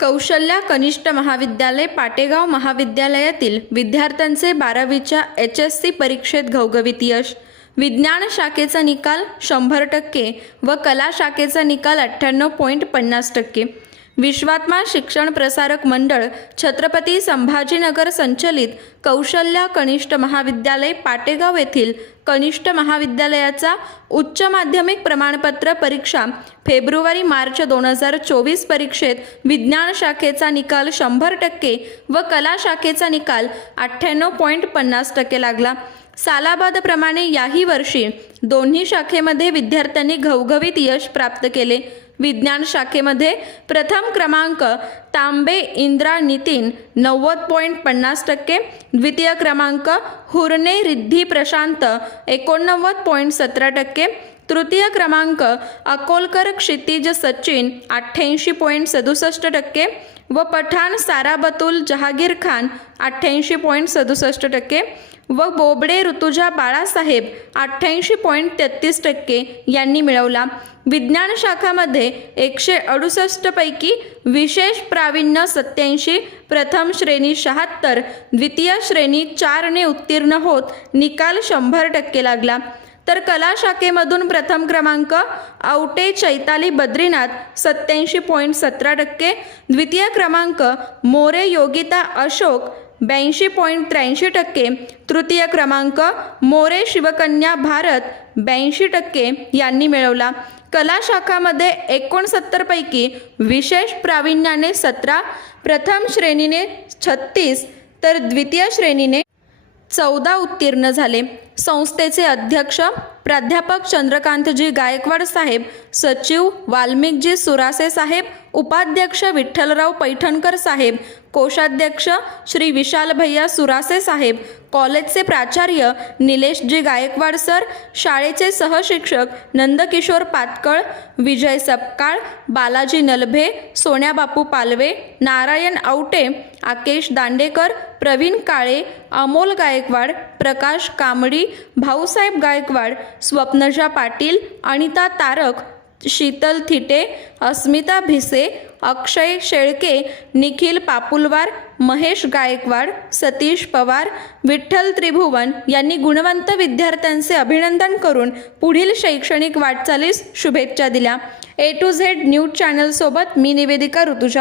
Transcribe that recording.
कौशल्या कनिष्ठ महाविद्यालय पाटेगाव महाविद्यालयातील विद्यार्थ्यांचे बारावीच्या एच एस सी परीक्षेत घवघवीत यश. विज्ञान शाखेचा निकाल शंभर टक्के व कला शाखेचा निकाल अठ्ठ्याण्णव पॉईंट पन्नास टक्के. विश्वात्मा शिक्षण प्रसारक मंडळ छत्रपती संभाजीनगर संचलित कौशल्या कनिष्ठ महाविद्यालय पाटेगाव येथील कनिष्ठ महाविद्यालयाचा उच्च माध्यमिक प्रमाणपत्र परीक्षा फेब्रुवारी मार्च दोन हजार चोवीस परीक्षेत विज्ञान शाखेचा निकाल शंभर टक्के व कला शाखेचा निकाल अठ्ठ्याण्णव पॉईंट पन्नास टक्के लागला. सालाबादप्रमाणे याही वर्षी दोन्ही शाखेमध्ये विद्यार्थ्यांनी घवघवीत यश प्राप्त केले. विज्ञान शाखेमध्ये प्रथम क्रमांक तांबे इंद्रा नितीन नव्वद पॉईंट पन्नास टक्के. द्वितीय क्रमांक हुरणे रिद्धी प्रशांत एकोणनव्वद पॉईंट सतरा टक्के. तृतीय क्रमांक अकोलकर क्षितिज सचिन अठ्ठ्याऐंशी पॉईंट सदुसष्ट टक्के व पठाण साराबतुल जहागीर खान अठ्ठ्याऐंशी पॉईंट सदुसष्ट टक्के व बोबडे ऋतुजा बाळासाहेब अठ्ठ्याऐंशी पॉईंट तेहतीस टक्के यांनी मिळवला. विज्ञान शाखामध्ये एकशे अडुसष्टपैकी विशेष प्रावीण्य सत्याऐंशी प्रथम श्रेणी शहात्तर द्वितीय श्रेणी चारने उत्तीर्ण होत निकाल शंभर टक्के लागला. तर कला शाखेमधून प्रथम क्रमांक आवटे चैताली बद्रीनाथ सत्याऐंशी पॉईंट सतरा टक्के द्वितीय क्रमांक मोरे योगिता अशोक ब्याऐंशी पॉईंट त्र्याऐंशी टक्के तृतीय क्रमांक मोरे शिवकन्या भारत ब्याऐंशी टक्के यांनी मिळवला. कला शाखामध्ये एकोणसत्तरपैकी विशेष प्रावीण्याने सतरा प्रथम श्रेणीने छत्तीस तर द्वितीय श्रेणीने चौदा उत्तीर्ण झाले. संस्थेचे अध्यक्ष प्राध्यापक चंद्रकांतजी गायकवाड साहेब सचिव वाल्मिकजी सुरासे साहेब उपाध्यक्ष विठ्ठलराव पैठणकर साहेब कोषाध्यक्ष श्री विशाल भैया सुरासे साहेब कॉलेजचे प्राचार्य निलेशजी गायकवाड सर शाळेचे सहशिक्षक नंदकिशोर पातकळ विजय सपकाळ बालाजी नलभे सोन्याबापू पालवे नारायण आवटे आकेश दांडेकर प्रवीण काळे अमोल गायकवाड प्रकाश कांबडी भाऊसाहेब गायकवाड स्वप्नजा पाटील अनिता तारक शीतल थिटे अस्मिता भिसे अक्षय शेळके निखिल पापुलवार महेश गायकवाड सतीश पवार विठ्ठल त्रिभुवन यांनी गुणवंत विद्यार्थ्यांचे अभिनंदन करून पुढील शैक्षणिक वाटचालीस शुभेच्छा दिल्या. ए टू झेड न्यूज चॅनलसोबत मी निवेदिका ऋतुजा